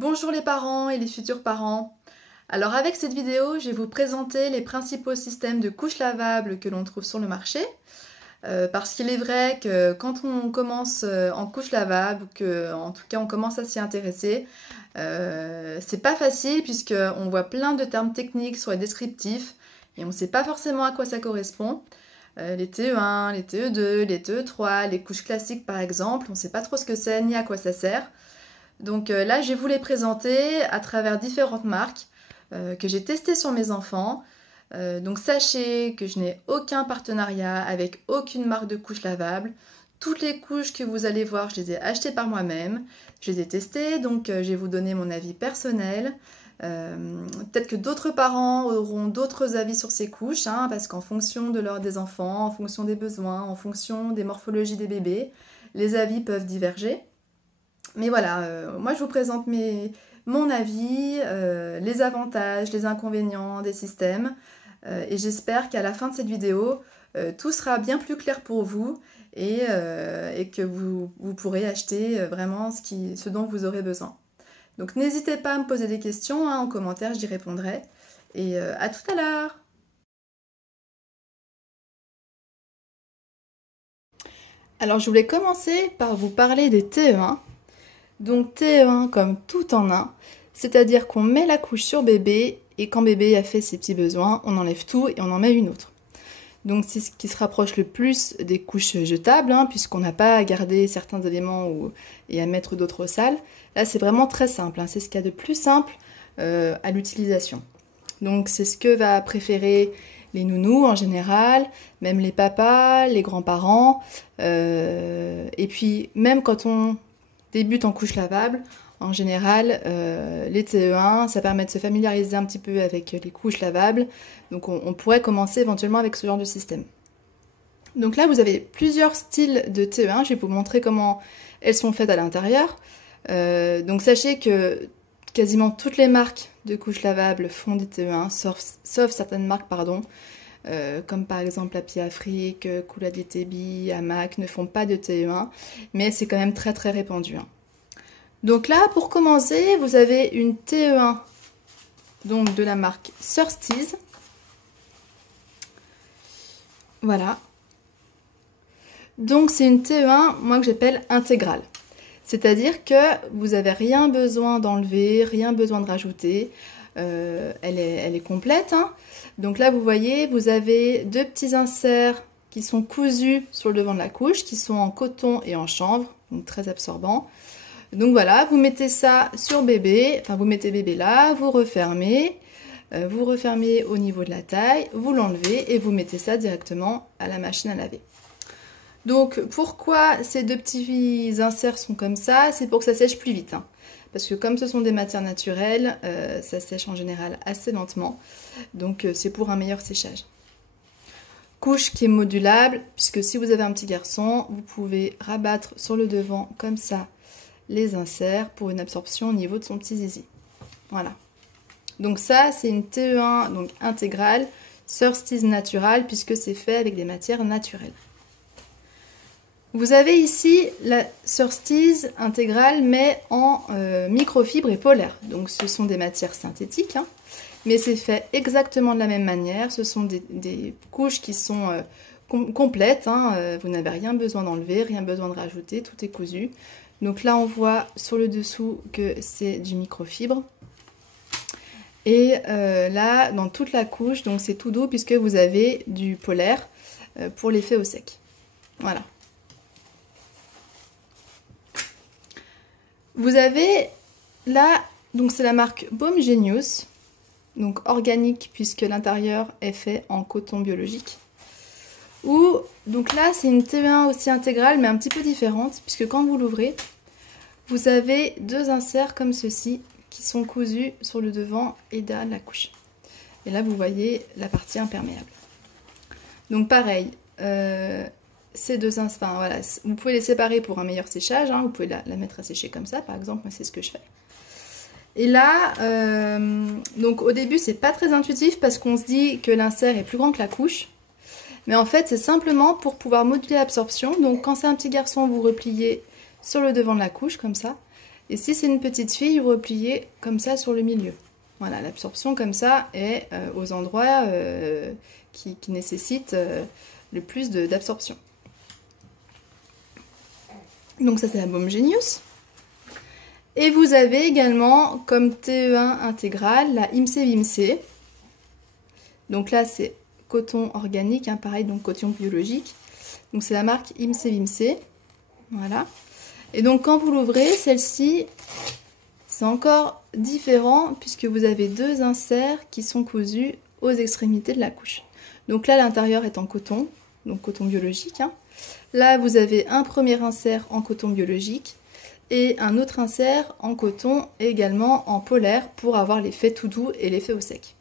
Bonjour les parents et les futurs parents. Alors avec cette vidéo, je vais vous présenter les principaux systèmes de couches lavables que l'on trouve sur le marché. Parce qu'il est vrai que quand on commence en couche lavable, ou que en tout cas on commence à s'y intéresser, c'est pas facile puisqu'on voit plein de termes techniques sur les descriptifs et on ne sait pas forcément à quoi ça correspond. Les TE1, les TE2, les TE3, les couches classiques par exemple, on ne sait pas trop ce que c'est ni à quoi ça sert. Donc là, je vais vous les présenter à travers différentes marques que j'ai testées sur mes enfants. Donc sachez que je n'ai aucun partenariat avec aucune marque de couches lavables. Toutes les couches que vous allez voir, je les ai achetées par moi-même. Je les ai testées, donc je vais vous donner mon avis personnel. Peut-être que d'autres parents auront d'autres avis sur ces couches, hein, parce qu'en fonction de l'ordre des enfants, en fonction des besoins, en fonction des morphologies des bébés, les avis peuvent diverger. Mais voilà, moi je vous présente mon avis, les avantages, les inconvénients des systèmes. Et j'espère qu'à la fin de cette vidéo, tout sera bien plus clair pour vous et que vous pourrez acheter vraiment ce dont vous aurez besoin. Donc n'hésitez pas à me poser des questions hein, en commentaire, j'y répondrai. Et à tout à l'heure! Alors je voulais commencer par vous parler des TE1. Donc TE1 comme tout en un, c'est-à-dire qu'on met la couche sur bébé et quand bébé a fait ses petits besoins, on enlève tout et on en met une autre. Donc c'est ce qui se rapproche le plus des couches jetables, hein, puisqu'on n'a pas à garder certains éléments et à mettre d'autres sales. Là c'est vraiment très simple, hein, c'est ce qu'il y a de plus simple à l'utilisation. Donc c'est ce que va préférer les nounous en général, même les papas, les grands-parents, et puis même quand on débute en couche lavable, en général, les TE1, ça permet de se familiariser un petit peu avec les couches lavables. Donc on pourrait commencer éventuellement avec ce genre de système. Donc là, vous avez plusieurs styles de TE1. Je vais vous montrer comment elles sont faites à l'intérieur. Donc sachez que quasiment toutes les marques de couches lavables font des TE1, sauf certaines marques, pardon. Comme par exemple Happy Afrique, Cooladi Tebi, Hamac ne font pas de TE1, mais c'est quand même très très répandu. Hein. Donc là, pour commencer, vous avez une TE1 donc de la marque Surtees. Voilà. Donc c'est une TE1, moi que j'appelle intégrale. C'est-à-dire que vous n'avez rien besoin d'enlever, rien besoin de rajouter. Elle est complète. Hein. Donc là, vous voyez, vous avez deux petits inserts qui sont cousus sur le devant de la couche, qui sont en coton et en chanvre, donc très absorbants. Donc voilà, vous mettez ça sur bébé, enfin vous mettez bébé là, vous refermez au niveau de la taille, vous l'enlevez et vous mettez ça directement à la machine à laver. Donc pourquoi ces deux petits inserts sont comme ça? C'est pour que ça sèche plus vite. Hein. Parce que comme ce sont des matières naturelles, ça sèche en général assez lentement. Donc c'est pour un meilleur séchage. Couche qui est modulable, puisque si vous avez un petit garçon, vous pouvez rabattre sur le devant comme ça les inserts pour une absorption au niveau de son petit zizi. Voilà. Donc ça, c'est une TE1 donc intégrale, Surtees Natural, puisque c'est fait avec des matières naturelles. Vous avez ici la Surtees intégrale, mais en microfibre et polaire. Donc ce sont des matières synthétiques, hein, mais c'est fait exactement de la même manière. Ce sont des couches qui sont complètes, hein, vous n'avez rien besoin d'enlever, rien besoin de rajouter, tout est cousu. Donc là on voit sur le dessous que c'est du microfibre. Et là dans toute la couche, donc c'est tout doux puisque vous avez du polaire pour l'effet au sec. Voilà. Vous avez là, donc c'est la marque Baume Genius, donc organique puisque l'intérieur est fait en coton biologique. Donc là c'est une TE1 aussi intégrale mais un petit peu différente puisque quand vous l'ouvrez, vous avez deux inserts comme ceci qui sont cousus sur le devant et derrière la couche. Et là vous voyez la partie imperméable. Donc pareil. Ces deux inserts, enfin, voilà, vous pouvez les séparer pour un meilleur séchage, hein, vous pouvez la mettre à sécher comme ça par exemple, moi c'est ce que je fais. Et là, donc au début c'est pas très intuitif parce qu'on se dit que l'insert est plus grand que la couche, mais en fait c'est simplement pour pouvoir moduler l'absorption. Donc quand c'est un petit garçon, vous repliez sur le devant de la couche comme ça, Et si c'est une petite fille, vous repliez comme ça sur le milieu. Voilà, l'absorption comme ça est aux endroits qui nécessitent le plus d'absorption. Donc ça c'est la baume Genius. Et vous avez également comme TE1 intégral la IMC Vimc. Donc là c'est coton organique, hein, pareil, donc coton biologique. Donc c'est la marque IMC Vimc. Voilà. Et donc quand vous l'ouvrez, celle-ci, c'est encore différent puisque vous avez deux inserts qui sont cousus aux extrémités de la couche. Donc là l'intérieur est en coton, donc coton biologique, hein. Là vous avez un premier insert en coton biologique et un autre insert en coton également en polaire pour avoir l'effet tout doux et l'effet au sec.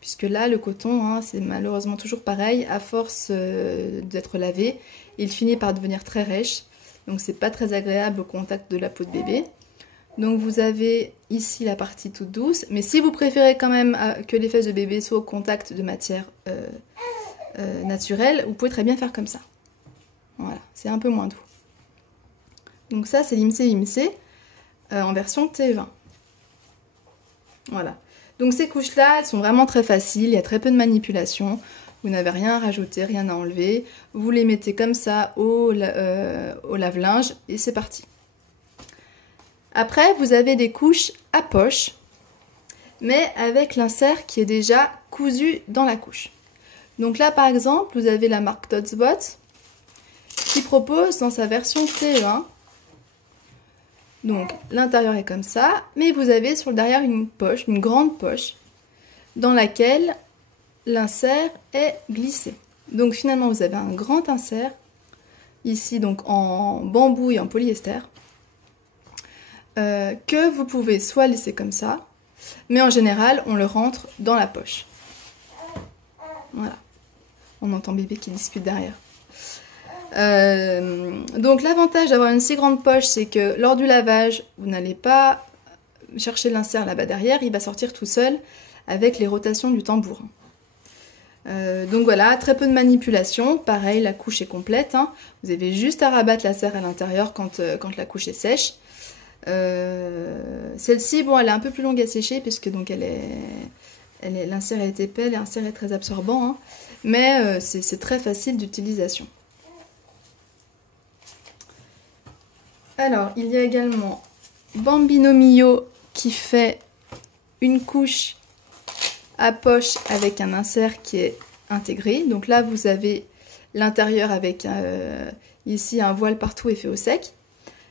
Puisque là le coton, hein, c'est malheureusement toujours pareil, à force d'être lavé, il finit par devenir très rêche. Donc c'est pas très agréable au contact de la peau de bébé. Donc vous avez ici la partie toute douce. Mais si vous préférez quand même que les fesses de bébé soient au contact de matière naturelle, vous pouvez très bien faire comme ça. Voilà, c'est un peu moins doux. Donc ça c'est l'IMC Vimc en version T20. Voilà. Donc ces couches-là, elles sont vraiment très faciles, il y a très peu de manipulation. Vous n'avez rien à rajouter, rien à enlever. Vous les mettez comme ça au lave-linge et c'est parti. Après, vous avez des couches à poche, mais avec l'insert qui est déjà cousu dans la couche. Donc là, par exemple, vous avez la marque Todsbot qui propose dans sa version TE1. Donc l'intérieur est comme ça, mais vous avez sur le derrière une poche, une grande poche, dans laquelle l'insert est glissé. Donc finalement vous avez un grand insert, ici donc en bambou et en polyester, que vous pouvez soit laisser comme ça, mais en général on le rentre dans la poche. Voilà. On entend bébé qui discute derrière. Donc l'avantage d'avoir une si grande poche, c'est que lors du lavage, vous n'allez pas chercher l'insert là-bas derrière, il va sortir tout seul avec les rotations du tambour. Donc voilà, très peu de manipulation, pareil la couche est complète, hein. Vous avez juste à rabattre la serre à l'intérieur quand la couche est sèche. Celle-ci, bon, elle est un peu plus longue à sécher puisque donc l'insert est épais, l'insert est très absorbant, hein. Mais c'est très facile d'utilisation. Alors, il y a également Bambino Mio qui fait une couche à poche avec un insert qui est intégré. Donc là, vous avez l'intérieur avec ici un voile partout et fait au sec.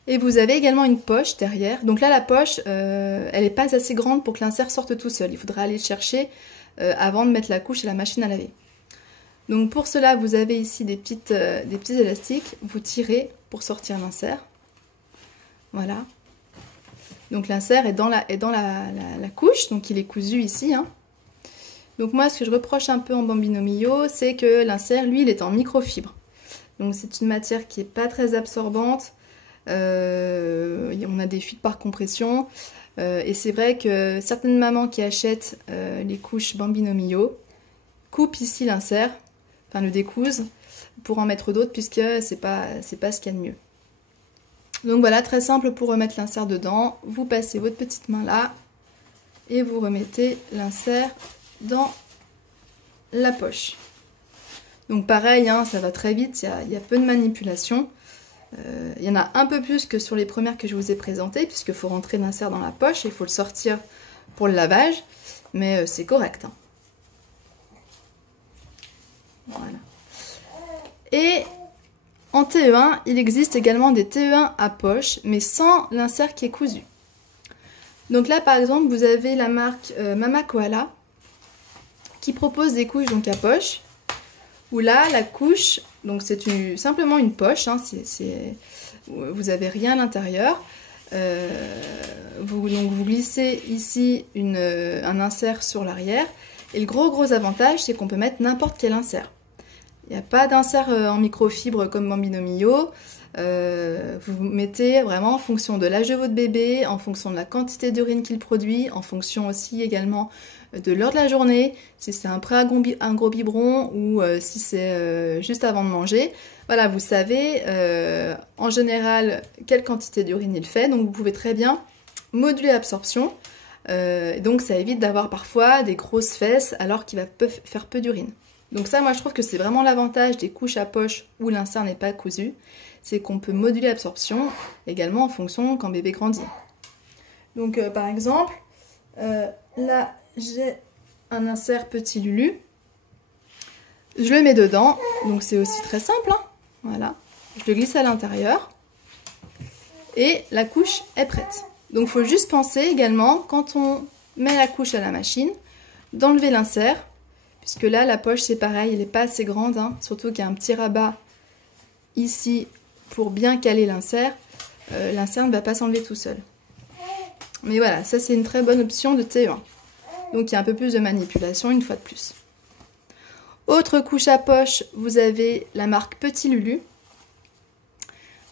Et vous avez également une poche derrière. Donc là, la poche, elle n'est pas assez grande pour que l'insert sorte tout seul. Il faudra aller le chercher avant de mettre la couche et la machine à laver. Donc pour cela, vous avez ici des petits élastiques. Vous tirez pour sortir l'insert. Voilà. Donc l'insert est dans la couche, donc il est cousu ici, hein. Donc moi, ce que je reproche un peu en Bambino Mio, c'est que l'insert, lui, il est en microfibre. Donc c'est une matière qui n'est pas très absorbante. On a des fuites par compression. Et c'est vrai que certaines mamans qui achètent les couches Bambino Mio coupent ici l'insert, enfin le décousent, pour en mettre d'autres, puisque c'est pas ce qu'il y a de mieux. Donc voilà, très simple pour remettre l'insert dedans. Vous passez votre petite main là et vous remettez l'insert dans la poche. Donc pareil, hein, ça va très vite, il y a peu de manipulation. Il y en a un peu plus que sur les premières que je vous ai présentées, puisqu'il faut rentrer l'insert dans la poche et il faut le sortir pour le lavage, mais c'est correct, hein. Voilà. Et en TE1, il existe également des TE1 à poche, mais sans l'insert qui est cousu. Donc là, par exemple, vous avez la marque Mama Koala qui propose des couches donc à poche, où là, la couche, donc c'est simplement une poche, hein, vous n'avez rien à l'intérieur. Vous glissez ici un insert sur l'arrière, et le gros avantage, c'est qu'on peut mettre n'importe quel insert. Il n'y a pas d'insert en microfibre comme Bambino Mio. Vous mettez vraiment en fonction de l'âge de votre bébé, en fonction de la quantité d'urine qu'il produit, en fonction aussi également de l'heure de la journée, si c'est un gros biberon ou si c'est juste avant de manger. Voilà, vous savez en général quelle quantité d'urine il fait, donc vous pouvez très bien moduler l'absorption. Donc ça évite d'avoir parfois des grosses fesses alors qu'il va faire peu d'urine. Donc ça, moi je trouve que c'est vraiment l'avantage des couches à poche où l'insert n'est pas cousu, c'est qu'on peut moduler l'absorption également en fonction quand bébé grandit. Donc par exemple, là j'ai un insert petit Lulu, je le mets dedans, donc c'est aussi très simple, hein. Voilà, je le glisse à l'intérieur et la couche est prête. Donc il faut juste penser également, quand on met la couche à la machine, d'enlever l'insert, puisque là la poche c'est pareil, elle n'est pas assez grande, hein, surtout qu'il y a un petit rabat ici pour bien caler l'insert. L'insert ne va pas s'enlever tout seul. Mais voilà, ça c'est une très bonne option de TE1. Donc il y a un peu plus de manipulation une fois de plus. Autre couche à poche, vous avez la marque Petit Lulu.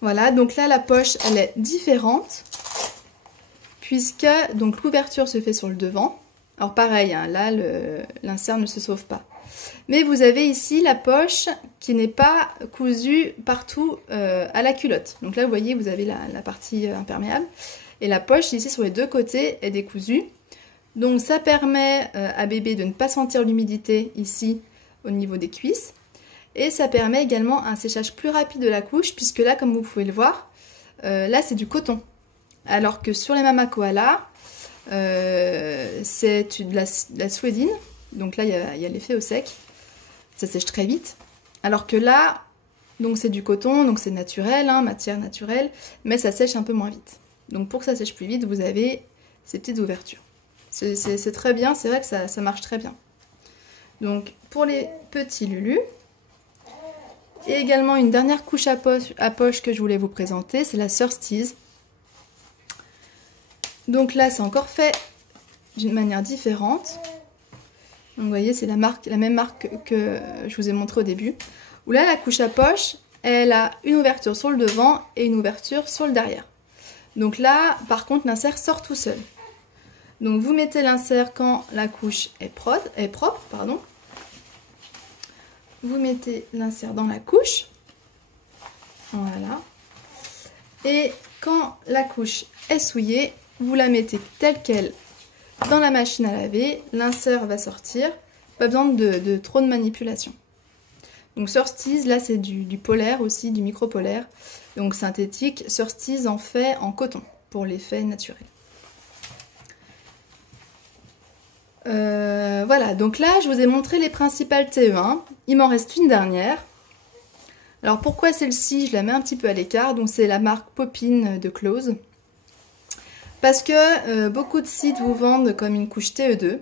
Voilà, donc là la poche elle est différente, puisque donc l'ouverture se fait sur le devant. Alors pareil, hein, là l'insert ne se sauve pas. Mais vous avez ici la poche qui n'est pas cousue partout à la culotte. Donc là vous voyez, vous avez la partie imperméable. Et la poche ici sur les deux côtés est décousue. Donc ça permet à bébé de ne pas sentir l'humidité ici au niveau des cuisses. Et ça permet également un séchage plus rapide de la couche, puisque là, comme vous pouvez le voir, là c'est du coton. Alors que sur les mamas koala, c'est de la suédine. Donc là, il y a l'effet au sec. Ça sèche très vite. Alors que là, donc c'est du coton, donc c'est naturel, hein, matière naturelle, mais ça sèche un peu moins vite. Donc pour que ça sèche plus vite, vous avez ces petites ouvertures. C'est très bien, c'est vrai que ça marche très bien. Donc pour les petits Lulu. Et également une dernière couche à poche que je voulais vous présenter, c'est la Surtees. Donc là, c'est encore fait d'une manière différente. Donc vous voyez, c'est la même marque que je vous ai montré au début. Où là, la couche à poche, elle a une ouverture sur le devant et une ouverture sur le derrière. Donc là, par contre, l'insert sort tout seul. Donc vous mettez l'insert quand la couche est propre, pardon. Vous mettez l'insert dans la couche. Voilà. Et quand la couche est souillée, vous la mettez telle qu'elle dans la machine à laver. L'insert va sortir. Pas besoin de trop de manipulation. Donc Surtees, là c'est du polaire aussi, du micro-polaire. Donc synthétique. Surtees en fait en coton pour l'effet naturel. Voilà, donc là je vous ai montré les principales TE1. Il m'en reste une dernière. Alors pourquoi celle-ci, je la mets un petit peu à l'écart. Donc c'est la marque Poppin de Close. Parce que beaucoup de sites vous vendent comme une couche TE2.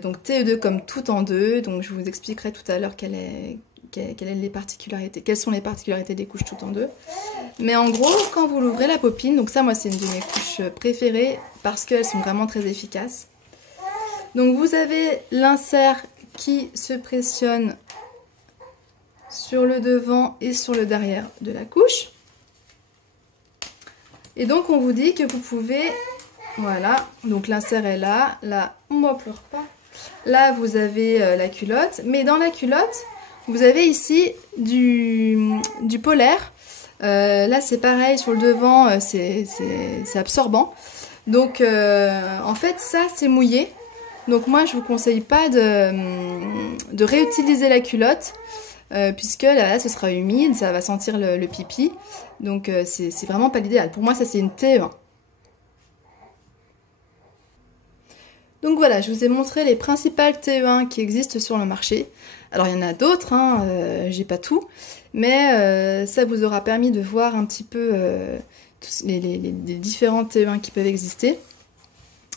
Donc TE2 comme tout en deux. Donc je vous expliquerai tout à l'heure quelles sont les particularités des couches tout en deux. Mais en gros, quand vous l'ouvrez la Poppin, donc ça moi c'est une de mes couches préférées parce qu'elles sont vraiment très efficaces. Donc vous avez l'insert qui se pressionne sur le devant et sur le derrière de la couche. Et donc on vous dit que vous pouvez, voilà, donc l'insert est là, là on ne pleure pas. Là vous avez la culotte, mais dans la culotte, vous avez ici du polaire. Là c'est pareil, sur le devant c'est absorbant. Donc en fait ça c'est mouillé. Donc moi je vous conseille pas de réutiliser la culotte puisque là ce sera humide, ça va sentir le pipi. Donc c'est vraiment pas l'idéal. Pour moi ça c'est une TE1. Donc voilà, je vous ai montré les principales TE1 qui existent sur le marché. Alors il y en a d'autres, hein, j'ai pas tout, mais ça vous aura permis de voir un petit peu les différents TE1 qui peuvent exister.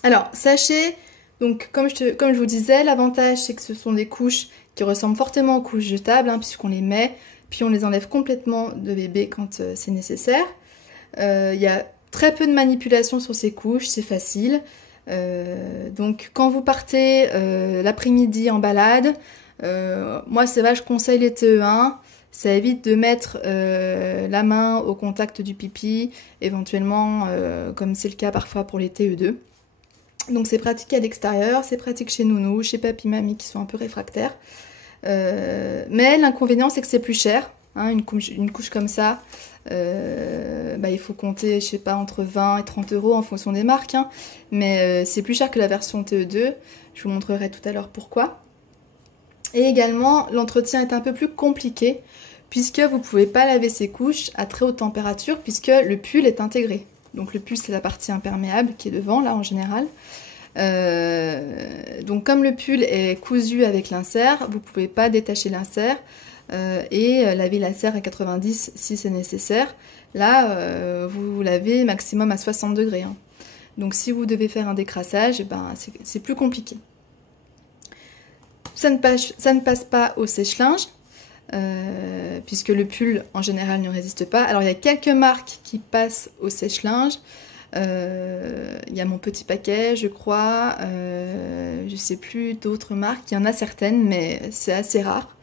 Alors sachez, donc comme je vous disais, l'avantage c'est que ce sont des couches qui ressemblent fortement aux couches jetables, hein, puisqu'on les met, puis on les enlève complètement de bébé quand c'est nécessaire. Il y a très peu de manipulation sur ces couches, c'est facile. Donc quand vous partez l'après-midi en balade, moi c'est vrai, je conseille les TE1. Ça évite de mettre la main au contact du pipi, éventuellement, comme c'est le cas parfois pour les TE2. Donc c'est pratique à l'extérieur, c'est pratique chez nounou, chez papy-mamie qui sont un peu réfractaires. Mais l'inconvénient, c'est que c'est plus cher. Hein, une couche comme ça, il faut compter, je sais pas, entre 20 et 30 € en fonction des marques. Hein, mais c'est plus cher que la version TE2. Je vous montrerai tout à l'heure pourquoi. Et également, l'entretien est un peu plus compliqué puisque vous ne pouvez pas laver ces couches à très haute température puisque le pull est intégré. Donc le pull, c'est la partie imperméable qui est devant, là, en général. Donc comme le pull est cousu avec l'insert, vous ne pouvez pas détacher l'insert et laver l'insert à 90 si c'est nécessaire. Là, vous lavez maximum à 60 degrés. Hein. Donc si vous devez faire un décrassage, c'est plus compliqué. Ça ne passe pas au sèche-linge, puisque le pull en général ne résiste pas. Alors il y a quelques marques qui passent au sèche-linge. Il y a Mon Petit Paquet, je crois. Je ne sais plus d'autres marques. Il y en a certaines, mais c'est assez rare.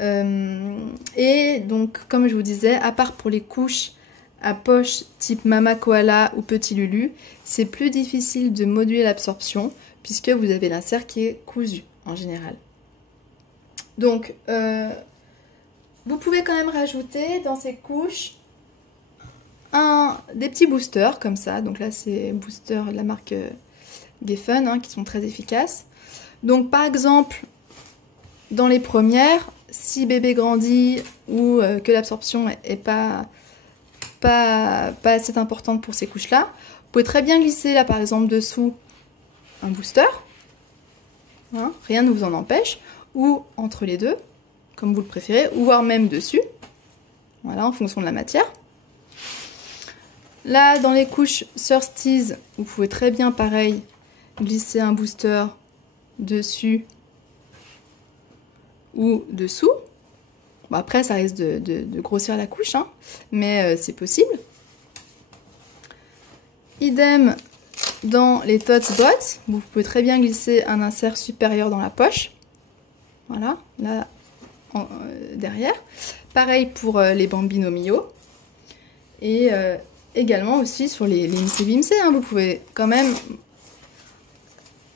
Et donc, comme je vous disais, à part pour les couches à poche type Mama Koala ou Petit Lulu, c'est plus difficile de moduler l'absorption, puisque vous avez l'insert qui est cousu en général. Donc, vous pouvez quand même rajouter dans ces couches des petits boosters comme ça. Donc là, c'est booster de la marque Geffen, hein, qui sont très efficaces. Donc, par exemple, dans les premières, si bébé grandit ou que l'absorption n'est pas assez importante pour ces couches-là, vous pouvez très bien glisser là, par exemple, dessous un booster. Hein, rien ne vous en empêche, ou entre les deux, comme vous le préférez, ou voire même dessus, voilà, en fonction de la matière. Là, dans les couches Surtees, vous pouvez très bien, pareil, glisser un booster dessus ou dessous. Bon, après, ça risque de grossir la couche, hein, mais c'est possible. Idem dans les Tots Bots, vous pouvez très bien glisser un insert supérieur dans la poche. Voilà, là, derrière. Pareil pour les Bambino Mio. Et également aussi sur les Imsé Bimsé, hein, vous pouvez quand même...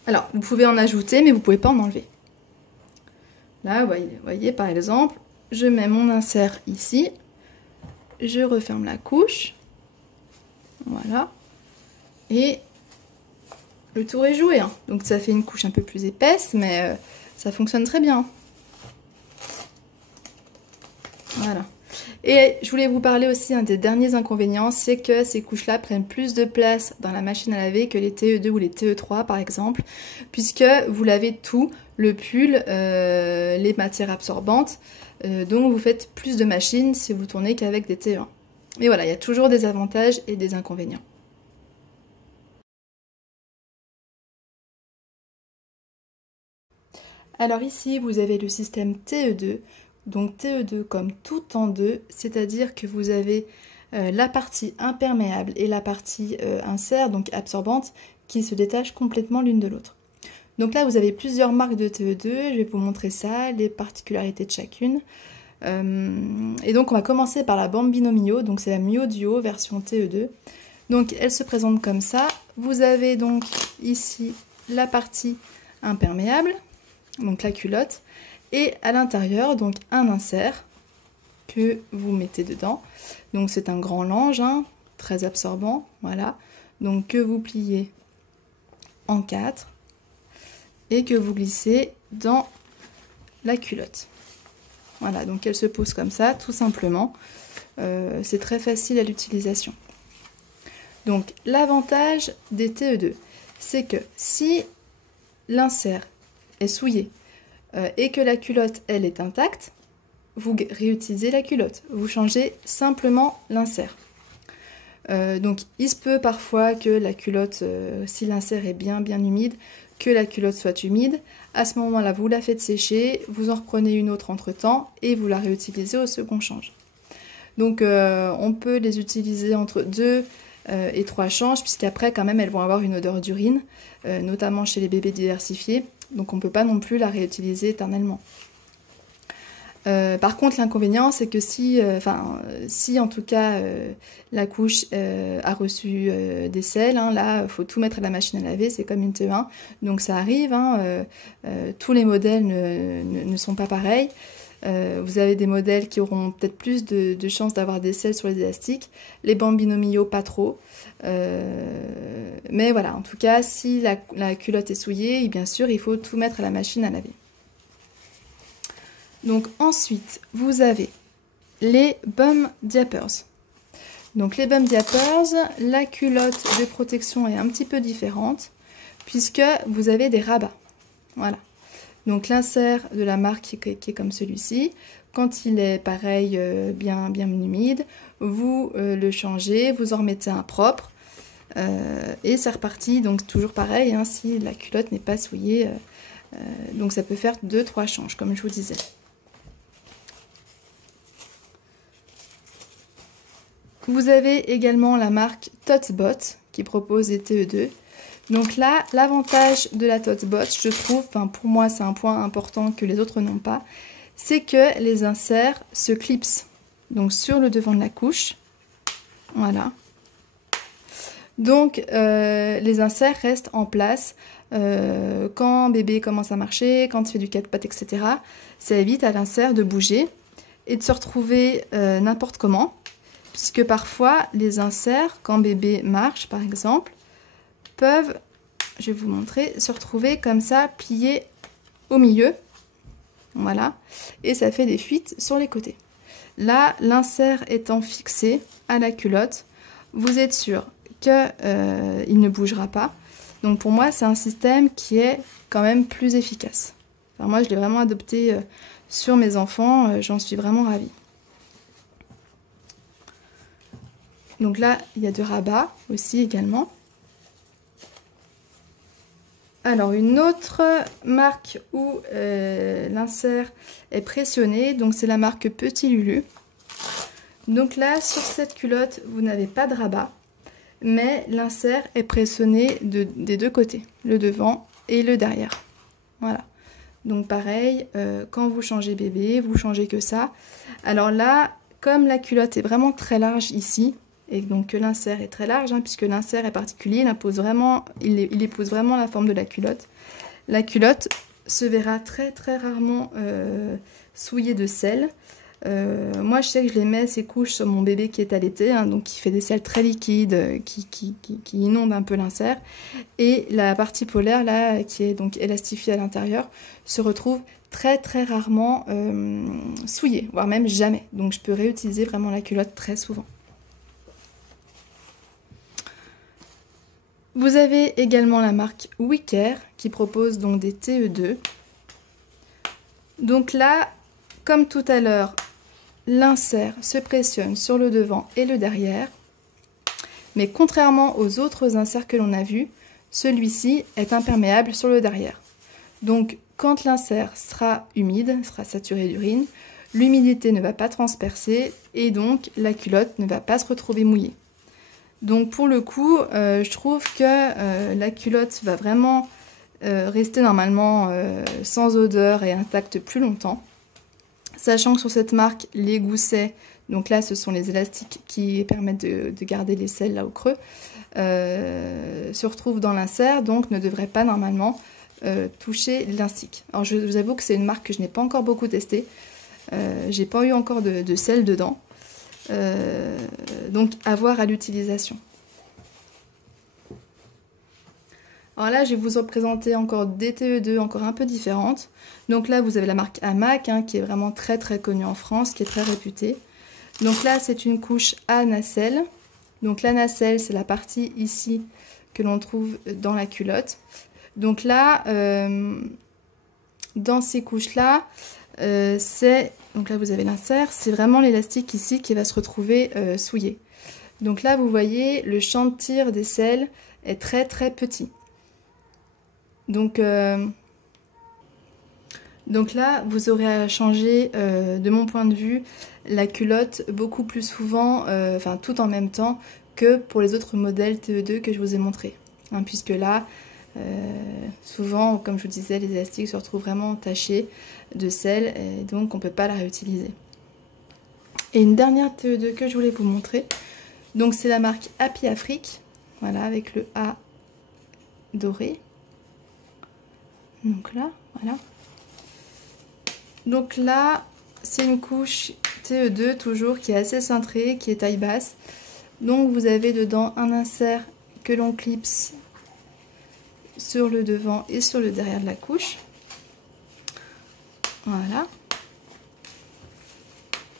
Alors, vous pouvez en ajouter, mais vous ne pouvez pas en enlever. Là, vous voyez, par exemple, je mets mon insert ici. Je referme la couche. Voilà. Et le tour est joué. Hein. Donc ça fait une couche un peu plus épaisse, mais ça fonctionne très bien. Voilà. Et je voulais vous parler aussi, un des derniers inconvénients, c'est que ces couches-là prennent plus de place dans la machine à laver que les TE2 ou les TE3 par exemple, puisque vous lavez tout, le pull, les matières absorbantes, donc vous faites plus de machines si vous tournez qu'avec des TE1. Mais voilà, il y a toujours des avantages et des inconvénients. Alors ici, vous avez le système TE2. Donc TE2 comme tout en deux, c'est-à-dire que vous avez la partie imperméable et la partie insert, donc absorbante, qui se détachent complètement l'une de l'autre. Donc là, vous avez plusieurs marques de TE2, je vais vous montrer ça, les particularités de chacune. Et donc on va commencer par la Bambino Mio, donc c'est la Mio Duo version TE2. Donc elle se présente comme ça. Vous avez donc ici la partie imperméable, donc la culotte, et à l'intérieur donc un insert que vous mettez dedans. Donc c'est un grand lange, hein, très absorbant, voilà. Donc que vous pliez en 4 et que vous glissez dans la culotte. Voilà, donc elle se pose comme ça, tout simplement. C'est très facile à l'utilisation. Donc l'avantage des TE2, c'est que si l'insert est souillé et que la culotte, elle, est intacte, vous réutilisez la culotte. Vous changez simplement l'insert. Donc il se peut parfois que la culotte, si l'insert est bien humide, que la culotte soit humide. À ce moment-là, vous la faites sécher, vous en reprenez une autre entre-temps et vous la réutilisez au second change. Donc on peut les utiliser entre 2 et 3 changes, puisqu'après quand même elles vont avoir une odeur d'urine, notamment chez les bébés diversifiés. Donc on ne peut pas non plus la réutiliser éternellement. Par contre, l'inconvénient, c'est que si en tout cas la couche a reçu des selles, hein, là, il faut tout mettre à la machine à laver, c'est comme une TE1, donc ça arrive, hein, tous les modèles ne sont pas pareils. Vous avez des modèles qui auront peut-être plus de chances d'avoir des selles sur les élastiques, les Bambino Mio pas trop, mais voilà, en tout cas, si la culotte est souillée, bien sûr, il faut tout mettre à la machine à laver. Donc ensuite, vous avez les bum diapers. Donc les bum diapers, la culotte de protection est un petit peu différente puisque vous avez des rabats. Voilà. Donc l'insert de la marque qui est comme celui-ci, quand il est pareil, bien humide, vous le changez, vous en remettez un propre et c'est reparti. Donc toujours pareil, hein, si la culotte n'est pas souillée, donc ça peut faire 2-3 changes comme je vous disais. Vous avez également la marque Totsbot qui propose des TE2. Donc là, l'avantage de la Totsbot, je trouve, enfin pour moi c'est un point important que les autres n'ont pas, c'est que les inserts se clipsent. Donc sur le devant de la couche, voilà. Donc les inserts restent en place quand bébé commence à marcher, quand il fait du 4 pattes, etc. Ça évite à l'insert de bouger et de se retrouver n'importe comment. Puisque parfois, les inserts, quand bébé marche par exemple, peuvent, je vais vous montrer, se retrouver comme ça, pliés au milieu. Voilà. Et ça fait des fuites sur les côtés. Là, l'insert étant fixé à la culotte, vous êtes sûr qu'il ne bougera pas. Donc pour moi, c'est un système qui est quand même plus efficace. Enfin, moi, je l'ai vraiment adopté sur mes enfants. J'en suis vraiment ravie. Donc là, il y a de rabat aussi également. Alors, une autre marque où l'insert est pressionné, donc c'est la marque Petit Lulu. Donc là, sur cette culotte, vous n'avez pas de rabat, mais l'insert est pressionné des deux côtés, le devant et le derrière. Voilà. Donc pareil, quand vous changez bébé, vous changez que ça. Alors là, comme la culotte est vraiment très large ici, et donc que l'insert est très large, hein, puisque l'insert est particulier, il épouse vraiment la forme de la culotte. La culotte se verra très rarement souillée de sel. Moi je sais que je les mets ces couches sur mon bébé qui est allaité, hein, donc qui fait des selles très liquides, qui inondent un peu l'insert. Et la partie polaire là, qui est donc élastifiée à l'intérieur, se retrouve très rarement souillée, voire même jamais. Donc je peux réutiliser vraiment la culotte très souvent. Vous avez également la marque Wicker qui propose donc des TE2. Donc là, comme tout à l'heure, l'insert se pressionne sur le devant et le derrière. Mais contrairement aux autres inserts que l'on a vus, celui-ci est imperméable sur le derrière. Donc quand l'insert sera humide, sera saturé d'urine, l'humidité ne va pas transpercer et donc la culotte ne va pas se retrouver mouillée. Donc pour le coup, je trouve que la culotte va vraiment rester normalement sans odeur et intacte plus longtemps. Sachant que sur cette marque, les goussets, donc là ce sont les élastiques qui permettent de garder les selles là au creux, se retrouvent dans l'insert, donc ne devraient pas normalement toucher l'élastique. Alors je vous avoue que c'est une marque que je n'ai pas encore beaucoup testée, j'ai pas eu encore de selles dedans. Donc à voir à l'utilisation. Alors là je vais vous représenter encore des TE2 encore un peu différentes. Donc là vous avez la marque Hamac, hein, qui est vraiment très connue en France, qui est très réputée. Donc là c'est une couche à nacelle. Donc la nacelle c'est la partie ici que l'on trouve dans la culotte. Donc là dans ces couches là donc là vous avez l'insert, c'est vraiment l'élastique ici qui va se retrouver souillé. Donc là vous voyez le champ de tir des selles est très petit. Donc là vous aurez à changer de mon point de vue la culotte beaucoup plus souvent, tout en même temps que pour les autres modèles TE2 que je vous ai montré. Hein, puisque là Souvent, comme je vous disais, les élastiques se retrouvent vraiment tachés de sel et donc on ne peut pas la réutiliser. Et une dernière TE2 que je voulais vous montrer, donc c'est la marque Happy Afrique, voilà, avec le A doré. Donc là, voilà. Donc là, c'est une couche TE2 toujours qui est assez cintrée, qui est taille basse. Donc vous avez dedans un insert que l'on clipse sur le devant et sur le derrière de la couche. Voilà.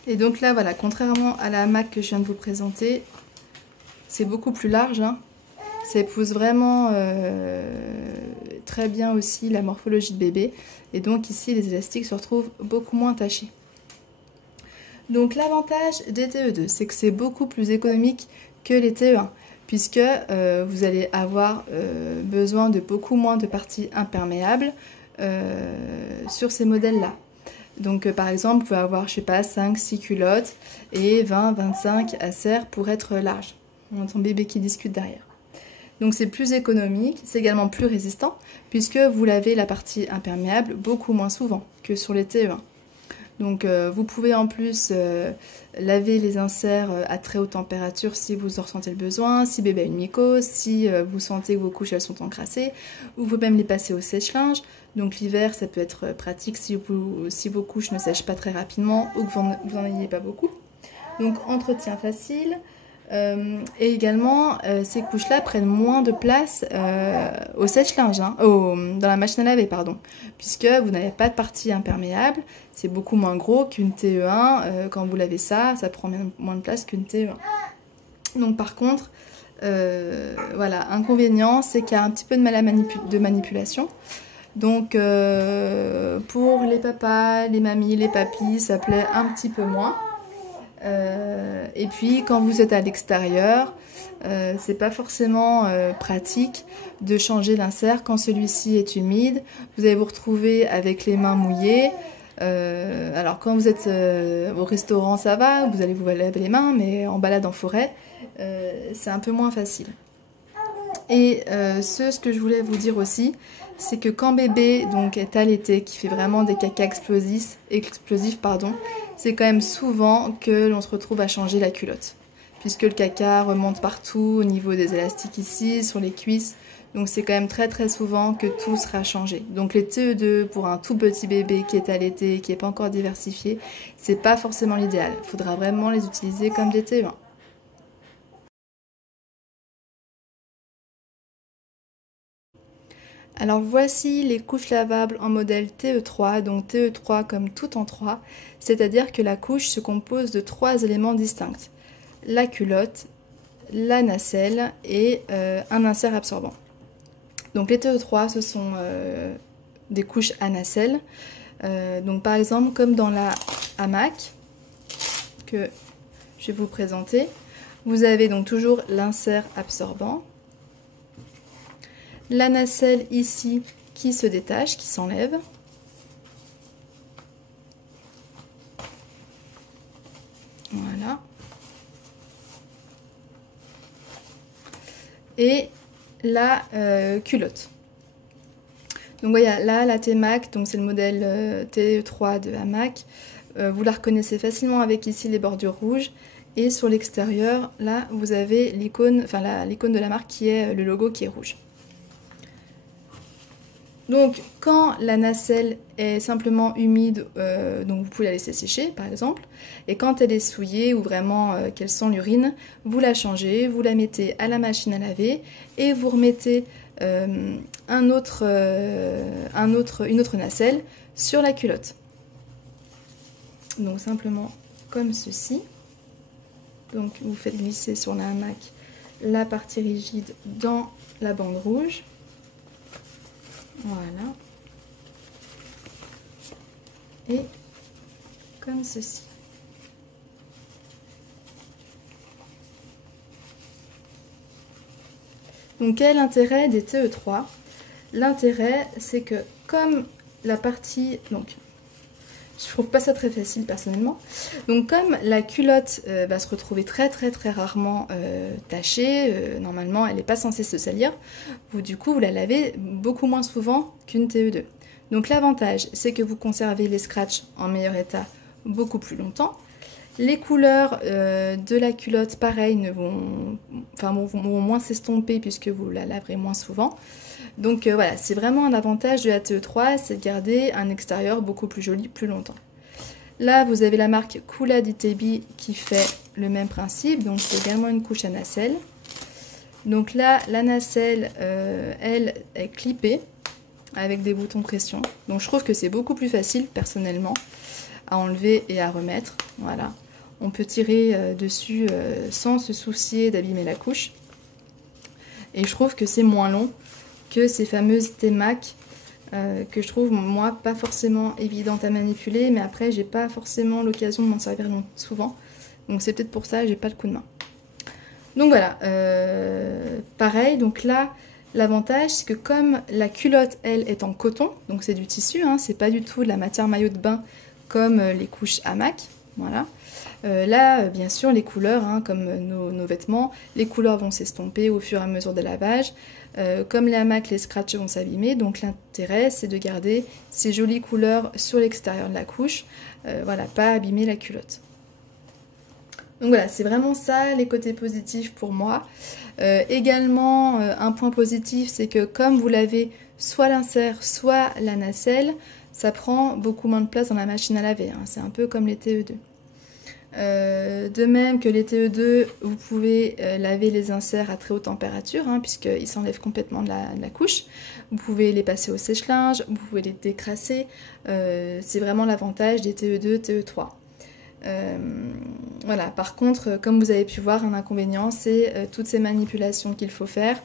Et donc là, voilà, contrairement à la hamac que je viens de vous présenter, c'est beaucoup plus large, hein. Ça épouse vraiment très bien aussi la morphologie de bébé. Et donc ici, les élastiques se retrouvent beaucoup moins tachés. Donc l'avantage des TE2, c'est que c'est beaucoup plus économique que les TE1, puisque vous allez avoir besoin de beaucoup moins de parties imperméables sur ces modèles-là. Donc par exemple, vous pouvez avoir, je sais pas, 5-6 culottes et 20-25 à serre pour être large. On entend bébé qui discute derrière. Donc c'est plus économique, c'est également plus résistant, puisque vous lavez la partie imperméable beaucoup moins souvent que sur les TE1. Donc vous pouvez en plus laver les inserts à très haute température si vous en ressentez le besoin, si bébé a une mycose, si vous sentez que vos couches elles sont encrassées, ou vous pouvez même les passer au sèche-linge. Donc l'hiver ça peut être pratique si vos couches ne sèchent pas très rapidement ou que vous n'en ayez pas beaucoup. Donc entretien facile. Et également, ces couches-là prennent moins de place au sèche-linge, hein, dans la machine à laver, pardon, puisque vous n'avez pas de partie imperméable, c'est beaucoup moins gros qu'une TE1, quand vous lavez ça prend moins de place qu'une TE1. Donc par contre, voilà, inconvénient, c'est qu'il y a un petit peu de manipulation. Donc pour les papas, les mamies, les papis, ça plaît un petit peu moins. Et puis quand vous êtes à l'extérieur, c'est pas forcément pratique de changer l'insert quand celui-ci est humide. Vous allez vous retrouver avec les mains mouillées. Alors quand vous êtes au restaurant ça va, vous allez vous laver les mains, mais en balade en forêt, c'est un peu moins facile. Et ce que je voulais vous dire aussi, c'est que quand bébé donc est allaité, qui fait vraiment des caca explosifs, c'est quand même souvent que l'on se retrouve à changer la culotte, puisque le caca remonte partout au niveau des élastiques ici, sur les cuisses. Donc c'est quand même très très souvent que tout sera changé. Donc les TE2 pour un tout petit bébé qui est allaité, qui n'est pas encore diversifié, c'est pas forcément l'idéal. Il faudra vraiment les utiliser comme des TE1. Alors voici les couches lavables en modèle TE3, donc TE3 comme tout en 3, c'est-à-dire que la couche se compose de 3 éléments distincts. La culotte, la nacelle et un insert absorbant. Donc les TE3 ce sont des couches à nacelle, donc par exemple comme dans la hamac que je vais vous présenter, vous avez donc toujours l'insert absorbant. La nacelle ici qui se détache, qui s'enlève. Voilà. Et la culotte. Donc voyez là la T-Mac, donc c'est le modèle T3 de hamac. Vous la reconnaissez facilement avec ici les bordures rouges. Et sur l'extérieur, là vous avez l'icône, enfin l'icône de la marque qui est le logo qui est rouge. Donc quand la nacelle est simplement humide, donc vous pouvez la laisser sécher par exemple, et quand elle est souillée ou vraiment qu'elle sent l'urine, vous la changez, vous la mettez à la machine à laver et vous remettez une autre nacelle sur la culotte. Donc simplement comme ceci. Donc vous faites glisser sur la hamac la partie rigide dans la bande rouge. Voilà. Et comme ceci. Donc quel est l'intérêt des TE3? L'intérêt c'est que comme la partie, donc Je trouve pas ça très facile personnellement. Donc comme la culotte va se retrouver très rarement tachée, normalement elle n'est pas censée se salir, du coup vous la lavez beaucoup moins souvent qu'une TE2. Donc l'avantage c'est que vous conservez les scratchs en meilleur état beaucoup plus longtemps. Les couleurs de la culotte pareil vont moins s'estomper puisque vous la laverez moins souvent. Donc voilà, c'est vraiment un avantage de la TE3, c'est de garder un extérieur beaucoup plus joli plus longtemps. Là, vous avez la marque Coola d'Itebi qui fait le même principe, donc c'est également une couche à nacelle. Donc là, la nacelle, elle est clippée avec des boutons pression. Donc je trouve que c'est beaucoup plus facile, personnellement, à enlever et à remettre. Voilà, on peut tirer dessus sans se soucier d'abîmer la couche. Et je trouve que c'est moins long que ces fameuses T-Mac que je trouve moi pas forcément évidentes à manipuler, mais après j'ai pas forcément l'occasion de m'en servir souvent, donc c'est peut-être pour ça que j'ai pas le coup de main. Donc voilà, pareil, donc là l'avantage c'est que comme la culotte elle est en coton, donc c'est du tissu, hein, c'est pas du tout de la matière maillot de bain comme les couches hamac, voilà. Là, bien sûr, les couleurs, hein, comme nos vêtements, les couleurs vont s'estomper au fur et à mesure des lavages. Comme les hamacs, les scratchs vont s'abîmer. Donc l'intérêt, c'est de garder ces jolies couleurs sur l'extérieur de la couche. Voilà, pas abîmer la culotte. Donc voilà, c'est vraiment ça les côtés positifs pour moi. Également, un point positif, c'est que comme vous lavez soit l'insert, soit la nacelle, ça prend beaucoup moins de place dans la machine à laver. Hein. C'est un peu comme les TE2. De même que les TE2, vous pouvez laver les inserts à très haute température, hein, puisqu'ils s'enlèvent complètement de la couche. Vous pouvez les passer au sèche-linge, vous pouvez les décrasser. C'est vraiment l'avantage des TE2, TE3. Voilà. Par contre, comme vous avez pu voir, un inconvénient, c'est toutes ces manipulations qu'il faut faire.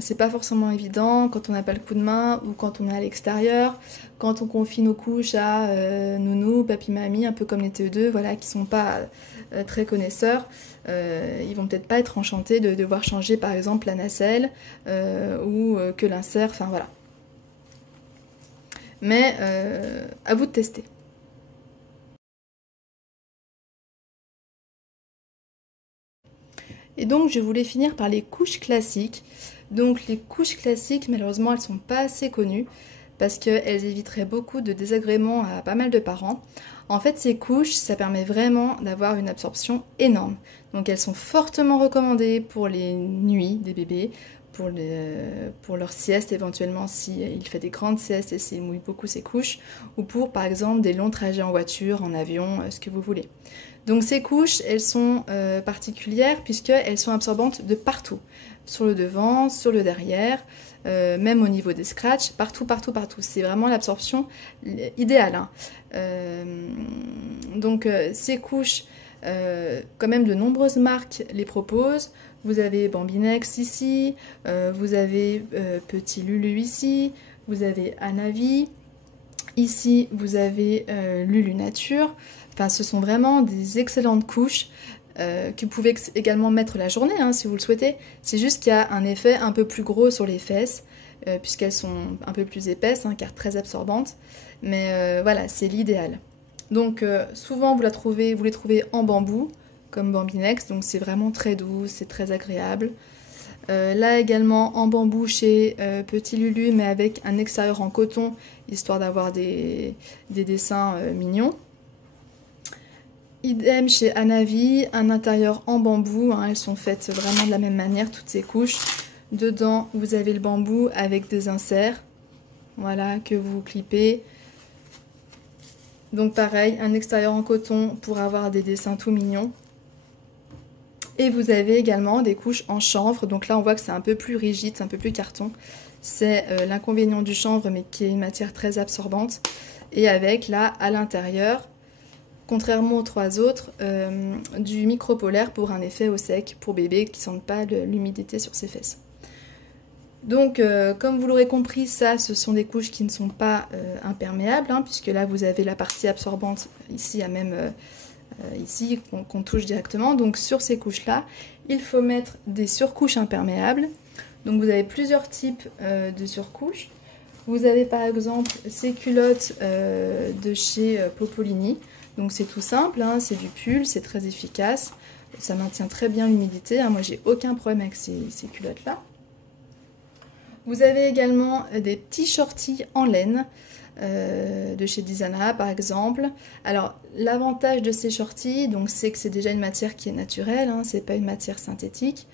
C'est pas forcément évident quand on n'a pas le coup de main ou quand on est à l'extérieur, quand on confie nos couches à nounou, papy, mamie, un peu comme les TE2, voilà, qui sont pas très connaisseurs, ils vont peut-être pas être enchantés de devoir changer par exemple la nacelle ou que l'insert, enfin voilà. Mais à vous de tester. Et donc je voulais finir par les couches classiques. Donc les couches classiques, malheureusement, elles sont pas assez connues parce qu'elles éviteraient beaucoup de désagréments à pas mal de parents. En fait, ces couches, ça permet vraiment d'avoir une absorption énorme. Donc elles sont fortement recommandées pour les nuits des bébés, pour leur sieste éventuellement s'il fait des grandes siestes et s'il mouille beaucoup ses couches, ou pour par exemple des longs trajets en voiture, en avion, ce que vous voulez. Donc ces couches, elles sont particulières puisqu'elles sont absorbantes de partout. Sur le devant, sur le derrière, même au niveau des scratchs, partout. C'est vraiment l'absorption idéale. Hein. Donc ces couches, quand même de nombreuses marques les proposent. Vous avez Bambinex ici, vous avez Petit Lulu ici, vous avez Anavi. Ici, vous avez Lulu Nature. Enfin, ce sont vraiment des excellentes couches que vous pouvez également mettre la journée, hein, si vous le souhaitez. C'est juste qu'il y a un effet un peu plus gros sur les fesses, puisqu'elles sont un peu plus épaisses, hein, car très absorbantes. Mais voilà, c'est l'idéal. Donc, souvent, vous les trouvez en bambou, comme Bambinex. Donc, c'est vraiment très doux, c'est très agréable. Là également en bambou chez Petit Lulu, mais avec un extérieur en coton, histoire d'avoir des dessins mignons. Idem chez Anavi, un intérieur en bambou, hein, elles sont faites vraiment de la même manière, toutes ces couches. Dedans, vous avez le bambou avec des inserts, voilà, que vous clippez. Donc pareil, un extérieur en coton pour avoir des dessins tout mignons. Et vous avez également des couches en chanvre, donc là on voit que c'est un peu plus rigide, c'est un peu plus carton. C'est l'inconvénient du chanvre, mais qui est une matière très absorbante. Et avec là, à l'intérieur, contrairement aux trois autres, du micropolaire pour un effet au sec pour bébé qui ne sentent pas l'humidité sur ses fesses. Donc, comme vous l'aurez compris, ça, ce sont des couches qui ne sont pas imperméables, hein, puisque là, vous avez la partie absorbante, ici, à même ici, qu'on touche directement. Donc, sur ces couches-là, il faut mettre des surcouches imperméables. Donc, vous avez plusieurs types de surcouches. Vous avez par exemple ces culottes de chez Popolini. Donc c'est tout simple, hein, c'est du pull, c'est très efficace. Ça maintient très bien l'humidité. Hein. Moi, j'ai aucun problème avec ces culottes-là. Vous avez également des petits shorties en laine de chez Dizana, par exemple. Alors, l'avantage de ces shorties, c'est que c'est déjà une matière qui est naturelle, hein, c'est pas une matière synthétique.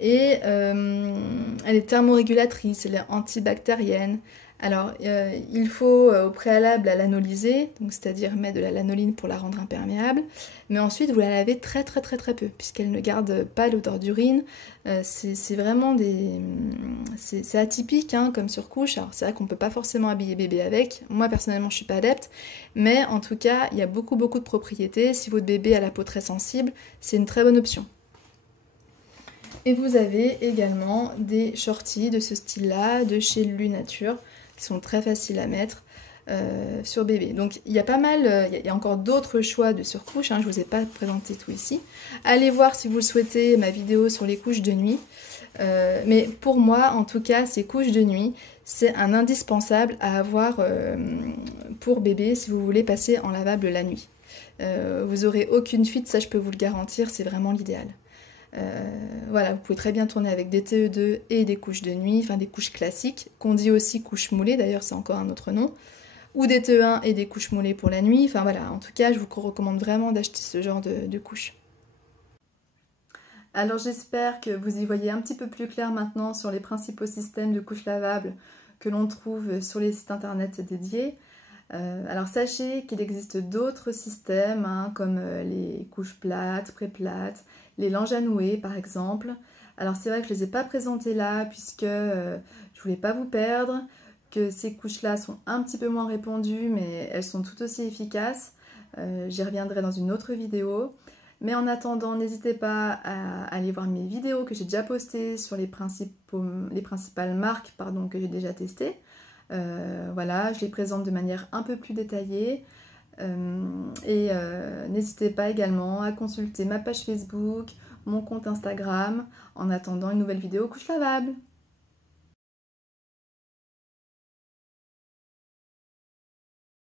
Et elle est thermorégulatrice, elle est antibactérienne. Alors, il faut au préalable la lanolyser, c'est-à-dire mettre de la lanoline pour la rendre imperméable. Mais ensuite, vous la lavez très très peu, puisqu'elle ne garde pas l'odeur d'urine. C'est vraiment c'est atypique hein, comme surcouche. Alors, c'est vrai qu'on ne peut pas forcément habiller bébé avec. Moi, personnellement, je ne suis pas adepte. Mais en tout cas, il y a beaucoup de propriétés. Si votre bébé a la peau très sensible, c'est une très bonne option. Et vous avez également des shorties de ce style-là, de chez Lunature, qui sont très faciles à mettre sur bébé. Donc il y a pas mal, il y a encore d'autres choix de surcouches, hein, je ne vous ai pas présenté tout ici. Allez voir si vous le souhaitez ma vidéo sur les couches de nuit. Mais pour moi, en tout cas, ces couches de nuit, c'est un indispensable à avoir pour bébé si vous voulez passer en lavable la nuit. Vous n'aurez aucune fuite, ça je peux vous le garantir, c'est vraiment l'idéal. Voilà, vous pouvez très bien tourner avec des TE2 et des couches de nuit, enfin des couches classiques, qu'on dit aussi couches moulées, d'ailleurs c'est encore un autre nom, ou des TE1 et des couches moulées pour la nuit, enfin voilà, en tout cas je vous recommande vraiment d'acheter ce genre de couches. Alors j'espère que vous y voyez un petit peu plus clair maintenant sur les principaux systèmes de couches lavables que l'on trouve sur les sites internet dédiés. Alors sachez qu'il existe d'autres systèmes hein, comme les couches plates, pré-plates, les langes à nouer par exemple. Alors c'est vrai que je ne les ai pas présentées là puisque je ne voulais pas vous perdre, que ces couches-là sont un petit peu moins répandues mais elles sont tout aussi efficaces. J'y reviendrai dans une autre vidéo. Mais en attendant, n'hésitez pas à aller voir mes vidéos que j'ai déjà postées sur les principales marques que j'ai déjà testées. Voilà, je les présente de manière un peu plus détaillée. N'hésitez pas également à consulter ma page Facebook, mon compte Instagram, en attendant une nouvelle vidéo couche lavable.